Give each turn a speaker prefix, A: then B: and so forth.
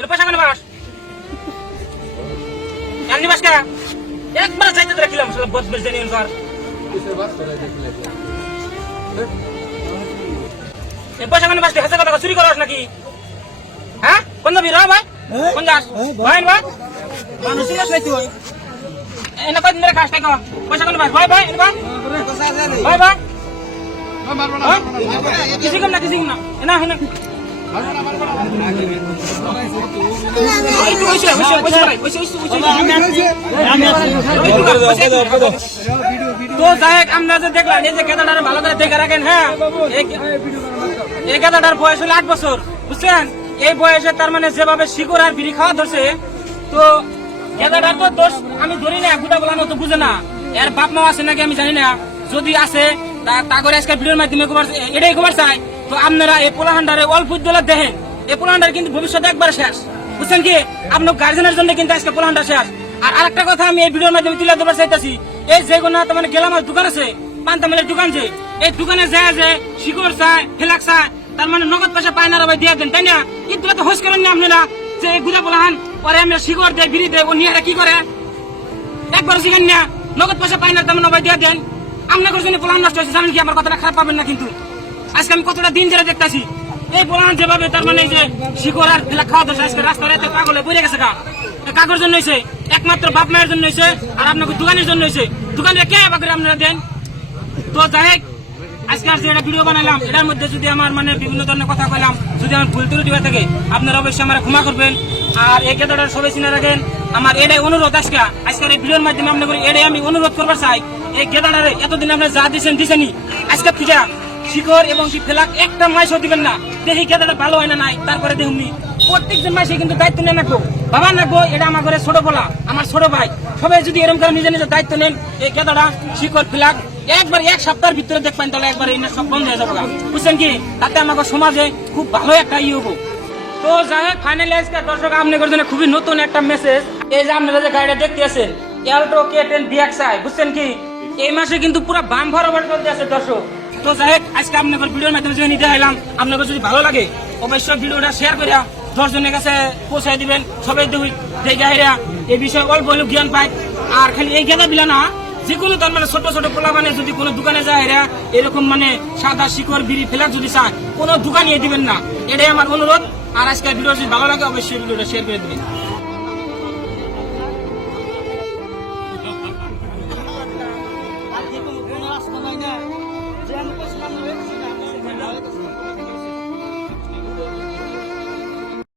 A: এর পয়সা কেন বাস জানি বাস কা? একবার যাইতে রাখিলাম সব বদমেশ জানি অনুসার এর পয়সা কেন বাস হাজার কথা চুরি করাস নাকি? হ্যাঁ? কোন যাবি র ভাই। কোন যাস ভাই ভাই। মানুষ চিনাস নাই তুই এনে কদিন ধরে খাস নাই কো পয়সা কেন বাস ভাই ভাই এনে ভাই ভাই ভাই। হ্যাঁ? কিছু কম না। কিছু কম না এনা ওই তো যাই আমরা যে দেখলাম এই যে ভালো করে দেখে রাখেন হ্যাঁ এই- বয়স হলো আট বছর বুঝছেন এই বয়সে তার মানে যেভাবে শিকড় আর বিড়ি খাওয়া ধরছে তো তো দোষ আমি ধরি না গুটা বলানো তো বুঝে না এর বাপ মা আছে নাকি আমি জানি না যদি আছে তা করে আজকে ভিডিওর মাধ্যমে এটাই খবর চাই তো আপনারা এই পোলাহান্ডারে অল্প উজ্জ্বলা দেখেন। এই পোলাহান্ডার কিন্তু ভবিষ্যতে একবার শেষ। বুঝছেন কি? আপনার গার্জেনের জন্য কিন্তু আজকে পোলাহান্ডার শেষ। আর আরেকটা কথা আমি এই ভিডিওর মাধ্যমে তুলে ধরতে চাইতেছি। এই যে কোনো তোমার গেলাম দোকান আছে, পান্তামালের দোকান যে, এই দোকানে যায় যে, শিকড় চায়, ফেলাক চায়, তার মানে নগদ পয়সা পায় না ভাই, দিয়ে দেন, তাই না? কিন্তু তো হোস করেন না আপনারা যে গুড়া বলাহান পরে আমরা শিকড় দেয়, বিড়ি দেয়, ও নিয়ে কি করে? একবার শিখেন না, নগদ পয়সা পাই না তেমন ভাই দিয়ে দেন। আপনার জন্য পোলান নষ্ট হয়েছে, জানেন কি? আমার কথাটা খারাপ পাবেন না কিন্তু। আজকে আমি কতটা দিন ধরে দেখতেছি। এই পোলান যেভাবে তার মানে যে শিকড় আর খাওয়া দোষ আজকে রাস্তায় রাতে পাগলে পড়ে গেছে গা। কাগজ জন্য হয়েছে, একমাত্র বাপ মায়ের জন্য হয়েছে, আর আপনাকে দোকানের জন্য হয়েছে। দোকানে কে করে আপনারা দেন? তো যাই আজকে আর একটা ভিডিও বানালাম, এটার মধ্যে যদি আমার মানে বিভিন্ন ধরনের কথা কইলাম যদি আমার ভুল ত্রুটি হয়ে থাকে, আপনারা অবশ্যই আমার ক্ষমা করবেন। আর এই ক্ষেত্রে সবাই চিনে রাখেন, আমার এটাই অনুরোধ আজকে। আজকের এই ভিডিওর মাধ্যমে আপনাদের এটাই আমি অনুরোধ করবার চাই, এই গেদাটারে এতদিন আপনারা যা দিচ্ছেন দিছেনি আজকে পূজা শিকড় এবং কি ফেলাক, একটা মাইসও দিবেন না। দেখি গেদাটা ভালো হয় না নাই, তারপরে দেখুন প্রত্যেকজন মাসে কিন্তু দায়িত্ব নেন রাখব বাবা রাখব এটা আমার ঘরে ছোট বলা আমার ছোট ভাই। সবাই যদি এরকম করে নিজে নিজে দায়িত্ব নেন এই গেদাটা শিকড় ফেলাক। একবার এক সপ্তাহের ভিতরে দেখবেন তাহলে একবার এই সব বন্ধ হয়ে যাবে। বুঝছেন কি? তাতে আমাকে সমাজে খুব ভালো একটা ইয়ে হব। তো যাই হোক ফাইনালি আজকে দর্শক আপনাদের জন্য খুবই নতুন একটা মেসেজ এই যে আপনারা যে গাড়িটা দেখতে আছেন এলটো কে টেন বিএক্সআই বুঝছেন কি? এই মাসে কিন্তু পুরো বাম ভরা ভরাবার করতে আছে দর্শক। তো যাই হোক, আজকে আপনাদের ভিডিওর মাধ্যমে যে নিতে এলাম আপনাদের যদি ভালো লাগে, অবশ্যই ভিডিওটা শেয়ার করে দশজনের কাছে পৌঁছায় দিবেন, সবাই দেখুন দেখে হেরা এই বিষয়ে অল্প হলেও জ্ঞান পায়। আর খালি এই গেদা বিলা না যে কোনো তার মানে ছোট ছোট পোলা মানে যদি কোনো দোকানে যায় এরা এরকম মানে সাদা শিকড়, বিড়ি ফেলাক যদি চায়, কোনো দোকানিয়ে দিবেন না। এটাই আমার অনুরোধ। আর আজকের ভিডিও যদি ভালো লাগে, অবশ্যই ভিডিওটা শেয়ার করে দিবেন। não posso mais